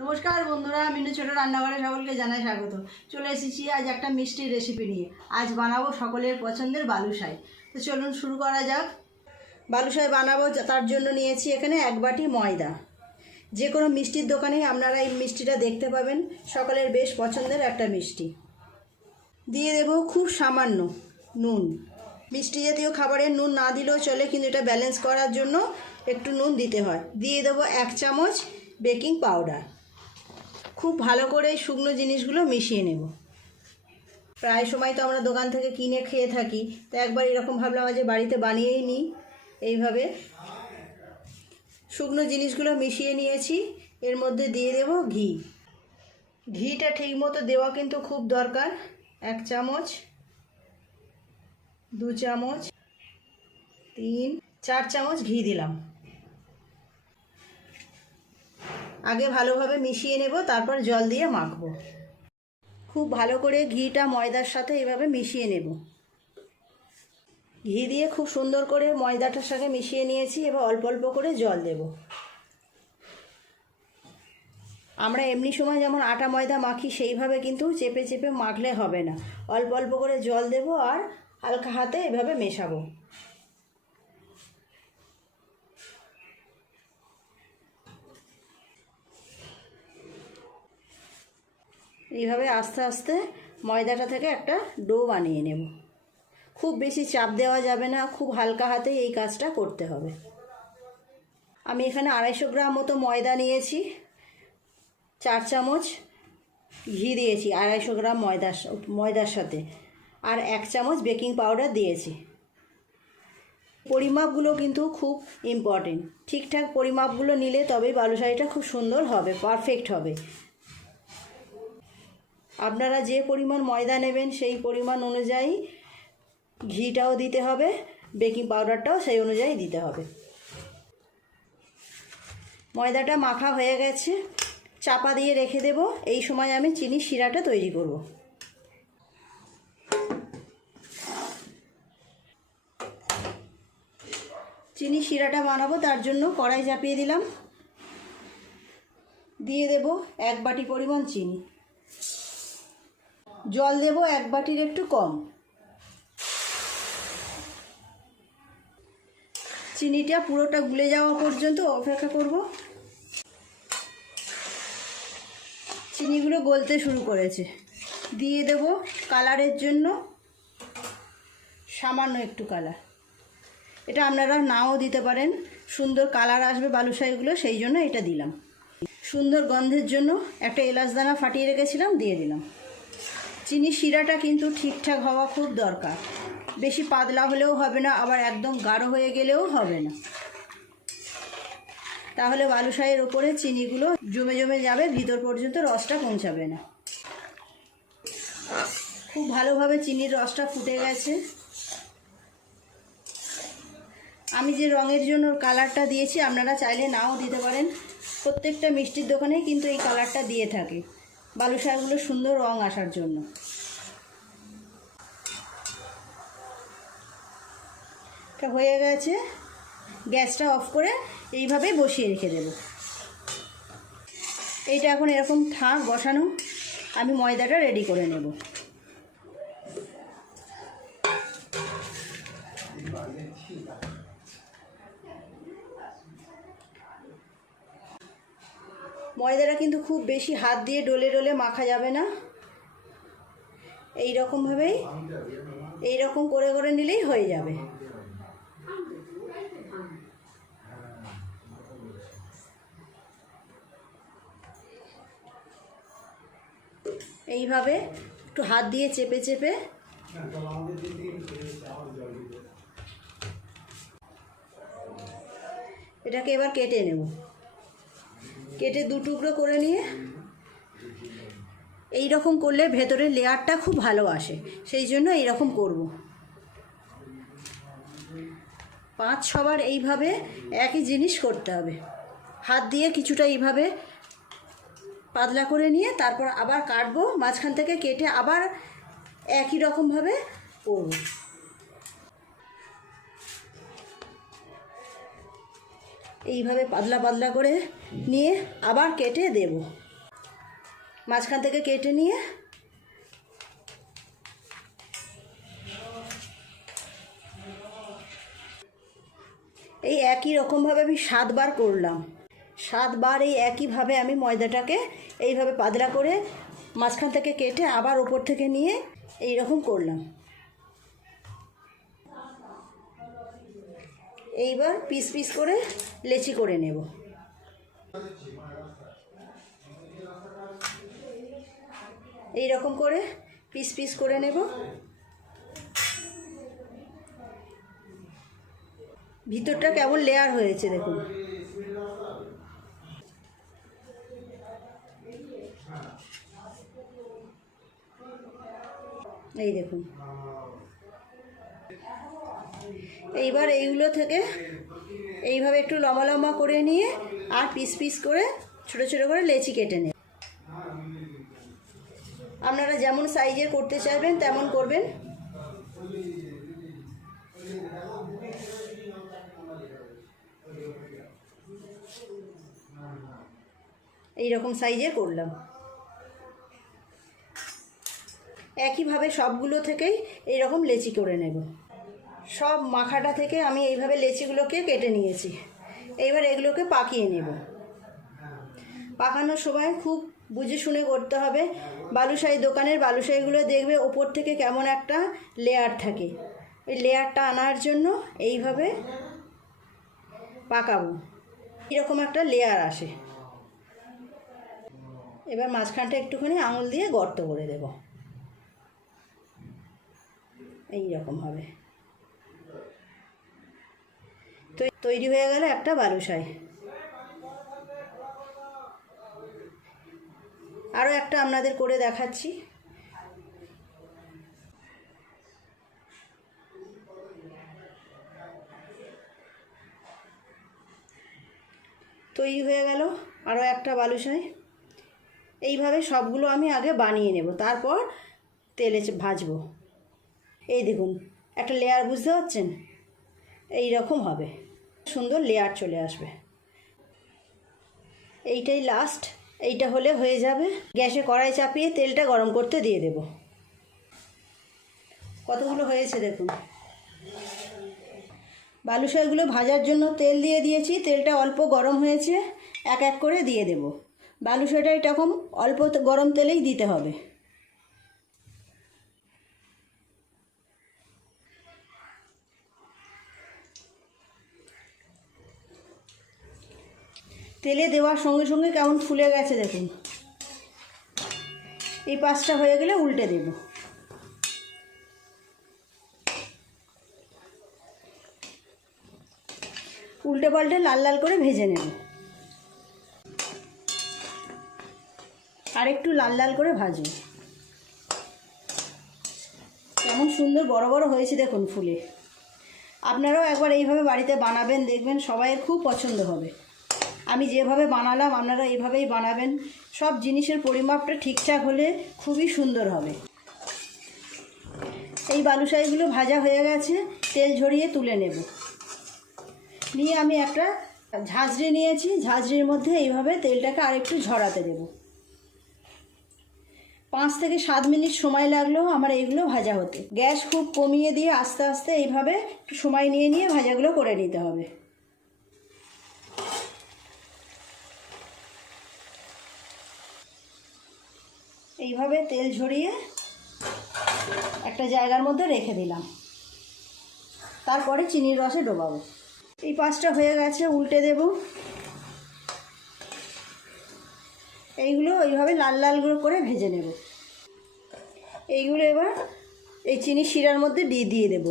नमस्कार बंधुरा मिनू छोटो रान्नाघरे सकलके जानाई स्वागत। चले एसेছি आज एक मिष्टि रेसिपि निये। आज बानाबो सकलेर पछंदेर बालुशाही। तो चलुन शुरू करा जाक। बालुशाही बानाबो तार जोन्नो नियेछि एखाने एक बाटी मयदा। जे कोनो मिष्टिर दोकानेই आपनारा এই মিষ্টিটা देखते पाबेन। सकलेर बेश पछंदेर एक मिष्टि। दिए देब खूब सामान्य नुन। मिष्टि जातीय खाबारे नुन ना दिलेও चले, किन्तु এটা ব্যালেন্স করার জন্য একটু নুন দিতে হয়। দিয়ে দেব 1 চামচ বেকিং পাউডার। खूब भालो करे शुकनो जिनिसगुलो मिशिए नेब। प्राय समय तो आमरा दोकान थेके किने खेये थाकी, तो एकबार एरकम भाबलाम आज बाड़ीते बानिয়েই নিই। এইভাবে शुकनो जिनिसगुलो मिशिए निয়েছি। এর মধ্যে দিয়ে দেব ঘি। ঘিটা ঠিকমতো দেওয়া কিন্তু খুব দরকার। 1 চামচ, 2 চামচ, 3, 4 চামচ ঘি দিলাম। आगे भालोभाबे मिशिए नेब, तारपर जल दिए माखबो। खूब भालो करे घीटा मयदार साथे एइभाबे मिशिए नेब। घी दिए खूब सुंदर करे मयदाटार साथे मिशिए निয়েছি। एबार अल्प अल्प करे जल देब। आमरा एमनि समय जेमन आटा मयदा माखी सेइभाबे किन्तु चेपे चेपे माखले होबे ना। अल्प अल्प करे जल देब और हालका हाथे एइभाबे मेशाबो। এইভাবে আস্তে আস্তে ময়দাটা থেকে একটা ডো বানিয়ে নেব। খুব বেশি চাপ দেওয়া যাবে না, খুব হালকা হাতে এই কাজটা করতে হবে। আমি এখানে 250 গ্রাম মতো ময়দা নিয়েছি, 4 চামচ ঘি দিয়েছি 250 গ্রাম ময়দার সাথে, আর 1 চামচ বেকিং পাউডার দিয়েছি। পরিমাপগুলো কিন্তু খুব ইম্পর্টেন্ট। ঠিকঠাক পরিমাপগুলো নিলে তবেই বালুশাহিটা খুব সুন্দর হবে, পারফেক্ট হবে। আপনারা যে পরিমাণ ময়দা নেবেন সেই পরিমাণ অনুযায়ী ঘিটাও দিতে হবে, বেকিং পাউডারটাও সেই অনুযায়ী দিতে হবে। ময়দাটা মাখা হয়ে গেছে, চাপা দিয়ে রেখে দেব। এই সময় আমি চিনির শিরাটা তৈরি করব। চিনির শিরাটা বানাবো, তার জন্য কড়াই চাপিয়ে দিলাম। দিয়ে দেব 1 বাটি পরিমাণ চিনি। জল দেব 1 বাটির একটু কম। চিনিটা পুরোটা গুলে যাওয়া পর্যন্ত অপেক্ষা করব। চিনিগুলো গলতে শুরু করেছে। দিয়ে দেব কালারের জন্য সামান্য একটু কালার। এটা আপনারা নাও দিতে পারেন, সুন্দর কালার আসবে বালুশাহিগুলো, সেই জন্য এটা দিলাম। সুন্দর গন্ধের জন্য একটা এলাচ দানা ফাটিয়ে রেখেছিলাম, দিয়ে দিলাম। চিনি শিরাটা কিন্তু ঠিকঠাক হওয়া খুব দরকার। বেশি পাতলা হলেও হবে না, আবার একদম গাঢ় হয়ে গেলেও হবে না। তাহলে বালুশাহির ওপরে চিনিগুলো জমে জমে যাবে, ভিতর পর্যন্ত রসটা পৌঁছাবে না। খুব ভালোভাবে চিনির রসটা ফুটে গেছে। আমি যে রঙের জন্য কালারটা দিয়েছি আপনারা চাইলে নাও দিতে পারেন। প্রত্যেকটা মিষ্টির দোকানেই কিন্তু এই কালারটা দিয়ে থাকে বালুশাহিগুলো সুন্দর রং আসার জন্য। এটা হয়ে গেছে, গ্যাসটা অফ করে এইভাবে বসিয়ে রেখে দেব। এইটা এখন এরকম থাক বসানো, আমি ময়দাটা রেডি করে নেব। ময়দাটা কিন্তু খুব বেশি হাত দিয়ে ডলে ডলে মাখা যাবে না। এইরকমভাবেই এইরকম করে করে নিলেই হয়ে যাবে। এইভাবে একটু হাত দিয়ে চেপে চেপে এটাকে এবার কেটে নেব। কেটে 2 টুকরো করে নিয়ে এই রকম করলে ভেতরের লেয়ারটা খুব ভালো আসে, সেই জন্য এই রকম করব। 5-6 বার এইভাবে একই জিনিস করতে হবে। হাত দিয়ে কিছুটা এইভাবে পাতলা করে নিয়ে তারপর আবার কাটবো, মাঝখান থেকে কেটে আবার একই রকমভাবে করব। এইভাবে পাতলা পাতলা করে নিয়ে আবার কেটে দেব। মাঝখান থেকে কেটে নিয়ে এই একই রকমভাবে আমি 7 বার করলাম। 7 বার এই একইভাবে আমি ময়দাটাকে এইভাবে পাতলা করে মাঝখান থেকে কেটে আবার ওপর থেকে নিয়ে এই রকম করলাম। এইবার পিস পিস করে লেচি করে নেব। এই রকম করে পিস পিস করে নেব। ভিতরটা কেমন লেয়ার হয়েছে দেখুন। এই দেখুন। এইবার এইগুলো থেকে এইভাবে একটু লম্বা লম্বা করে নিয়ে আর পিস পিস করে ছোট ছোট করে লেচি কেটে নেব। আপনারা যেমন সাইজের করতে চাইবেন তেমন করবেন। এই রকম সাইজের করলাম। একইভাবে সবগুলো থেকেই এই রকম লেচি করে নেব। সব মাখাটা থেকে আমি এইভাবে লেচিগুলোকে কেটে নিয়েছি। এইবার এগুলোকে পাকিয়ে নেব। পাকানোর সময় খুব বুঝে শুনে করতে হবে। বালুশাহী দোকানের বালুশাহীগুলো দেখবে ওপর থেকে কেমন একটা লেয়ার থাকে। ওই লেয়ারটা আনার জন্য এইভাবে পাকাবো, এরকম একটা লেয়ার আসে। এবার মাঝখানটা একটুখানি আঙুল দিয়ে গর্ত করে দেব। এই রকম হবে। তৈরি হয়ে গেল একটা বালুশাহী। আরও একটা আপনাদের করে দেখাচ্ছি। তৈরি হয়ে গেল আরও একটা বালুশাহী। এইভাবে সবগুলো আমি আগে বানিয়ে নেব, তারপর তেলে ভাজবো। এই দেখুন একটা লেয়ার, বুঝতে পারছেন? এই রকম হবে, সুন্দর লেয়ার চলে আসবে। এইটাই লাস্ট। এইটা হলে হয়ে যাবে। গ্যাসে কড়াই চাপিয়ে তেলটা গরম করতে দিয়ে দেব। কতগুলো হয়েছে দেখুন। বালুশাহীগুলো ভাজার জন্য তেল দিয়ে দিয়েছি। তেলটা অল্প গরম হয়েছে, এক এক করে দিয়ে দেব। বালুশাহীটা এরকম অল্প গরম তেলেই দিতে হবে। তেলে দেওয়ার সঙ্গে সঙ্গে কেমন ফুলে গেছে দেখুন। এই পাঁচটা হয়ে গেলে উল্টে দেব। উল্টে পাল্টে লাল লাল করে ভেজে নেব। আর একটু লাল লাল করে ভাজব। কেমন সুন্দর বড় বড় হয়েছে দেখুন ফুলে। আপনারাও একবার এইভাবে বাড়িতে বানাবেন, দেখবেন সবাইয়ের খুব পছন্দ হবে। আমি যেভাবে বানালাম আপনারা এইভাবেই বানাবেন। সব জিনিসের পরিমাপটা ঠিকঠাক হলে খুবই সুন্দর হবে। এই বালুশাহীগুলো ভাজা হয়ে গেছে, তেল ঝরিয়ে তুলে নেব। নিয়ে আমি একটা ঝাঁঝরি নিয়েছি। ঝাঁঝরির মধ্যে এইভাবে তেলটাকে আরেকটু ঝরাতে দেব। 5 থেকে 7 মিনিট সময় লাগলো আমার এইগুলো ভাজা হতে। গ্যাস খুব কমিয়ে দিয়ে আস্তে আস্তে এইভাবে একটু সময় নিয়ে নিয়ে ভাজাগুলো করে নিতে হবে। এইভাবে তেল ঝরিয়ে একটা জায়গার মধ্যে রেখে দিলাম। তারপরে চিনির রসে ডোবাবো। এই পাঁচটা হয়ে গেছে, উল্টে দেব। এইগুলো এইভাবে লাল লাল করে ভেজে নেব। এইগুলো এবার এই চিনি শিরার মধ্যে দিয়ে দেব।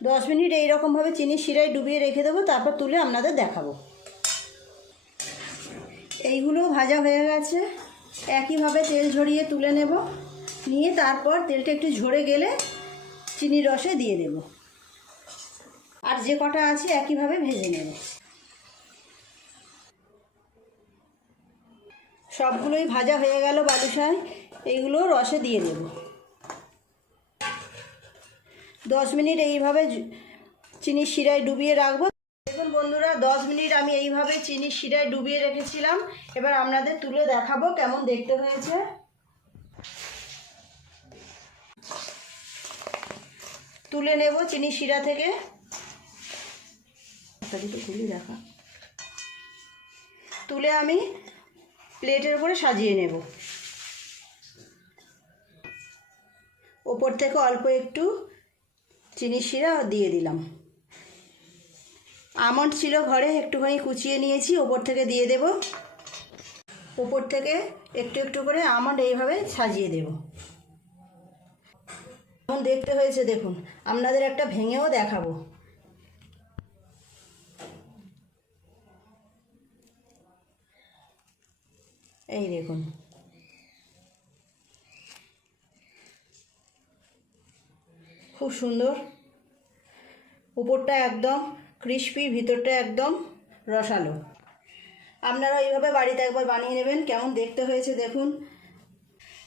10 মিনিট এইরকমভাবে চিনি শিরায় ডুবিয়ে রেখে দেবো, তারপর তুলে আপনাদের দেখাবো। এইগুলো ভাজা হয়ে গেছে। একইভাবে তেল ঝরিয়ে তুলে নেব। নিয়ে তারপর তেলটা একটু ঝরে গেলে চিনির রসে দিয়ে দেব। আর যে কটা আছে একইভাবে ভেজে নেব। সবগুলোই ভাজা হয়ে গেল বালুশাহী। এইগুলো রসে দিয়ে দেব। 10 মিনিট এইভাবে চিনির শিরায় ডুবিয়ে রাখবো। দেখুন বন্ধুরা 10 মিনিট আমি এইভাবে চিনির শিরায় ডুবিয়ে রেখেছিলাম। এবার আপনাদের তুলে দেখাবো কেমন দেখতে হয়েছে। তুলে নেব চিনির শিরা থেকে। তুলে আমি প্লেটের উপরে সাজিয়ে নেব। ওপর থেকে অল্প একটু চিনির শিরা দিয়ে দিলাম। আমন্ড ছিল ঘরে, একটুখানি কুচিয়ে নিয়েছি, ওপর থেকে দিয়ে দেব। ওপর থেকে একটু একটু করে আমন্ড এইভাবে সাজিয়ে দেব। কেমন দেখতে হয়েছে দেখুন, আপনাদের একটা ভেঙেও দেখাবো। এই দেখুন, খুব সুন্দর। উপরটা একদম ক্রিস্পি, ভিতরটা একদম রসালো। আপনারা এইভাবে বাড়িতে একবার বানিয়ে নেবেন। কেমন দেখতে হয়েছে দেখুন।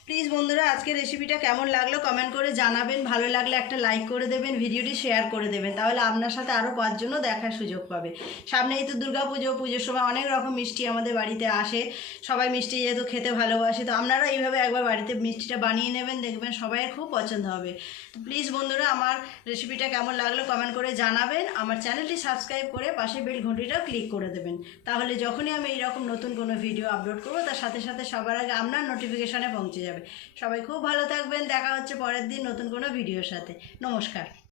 প্লিজ বন্ধুরা, আজকের রেসিপিটা কেমন লাগলো কমেন্ট করে জানাবেন। ভালো লাগলে একটা লাইক করে দেবেন, ভিডিওটি শেয়ার করে দেবেন, তাহলে আপনার সাথে আরও 5 জনও দেখার সুযোগ পাবে। সামনেই তো দুর্গাপুজো, পুজোর সময় অনেক রকম মিষ্টি আমাদের বাড়িতে আসে। সবাই মিষ্টি যেহেতু খেতে ভালোবাসে, তো আপনারা এইভাবে একবার বাড়িতে মিষ্টিটা বানিয়ে নেবেন, দেখবেন সবাইয়ের খুব পছন্দ হবে। তো প্লিজ বন্ধুরা, আমার রেসিপিটা কেমন লাগলো কমেন্ট করে জানাবেন। আমার চ্যানেলটি সাবস্ক্রাইব করে পাশে বেল ঘন্টিটাও ক্লিক করে দেবেন, তাহলে যখনই আমি এইরকম নতুন কোনো ভিডিও আপলোড করবো তার সাথে সাথে সবার আগে আপনার নোটিফিকেশানে পৌঁছে যাবে। সবাই খুব ভালো থাকবেন। দেখা হচ্ছে পরের দিন নতুন কোনো ভিডিওর সাথে। নমস্কার।